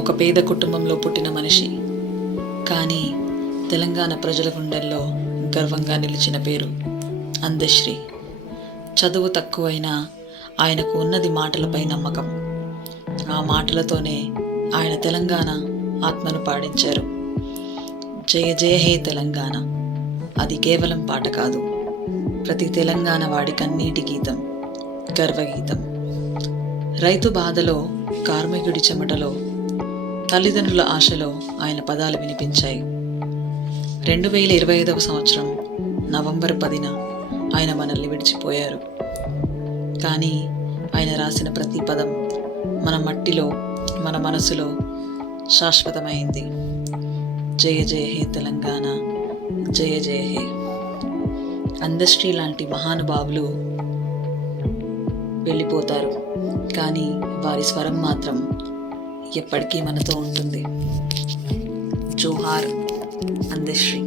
ఒక పేద కుటుంబంలో పుట్టిన మనిషి, కానీ తెలంగాణ ప్రజల గుండెల్లో గర్వంగా నిలిచిన పేరు అందశ్రీ. చదువు తక్కువైనా ఆయనకు ఉన్నది మాటలపై నమ్మకం. ఆ మాటలతోనే ఆయన తెలంగాణ ఆత్మను పాడించారు. జయ జయ హే తెలంగాణ, అది కేవలం పాట కాదు, ప్రతి తెలంగాణ వాడి కన్నీటి గీతం, గర్వగీతం. రైతు బాధలో, కార్మికుడి చెమటలో, తల్లిదండ్రుల ఆశలో ఆయన పదాలు వినిపించాయి. 2025 సంవత్సరం నవంబర్ 10న ఆయన మనల్ని విడిచిపోయారు. కానీ ఆయన రాసిన ప్రతి పదం మన మట్టిలో, మన మనసులో శాశ్వతమైంది. జయ జయ హే తెలంగాణ, జయ జయ హే. అందశ్రీ లాంటి మహానుభావులు వెళ్ళిపోతారు, కానీ వారి స్వరం మాత్రం ఎప్పటికీ మనతో ఉంటుంది. జోహార్ అందశ్రీ.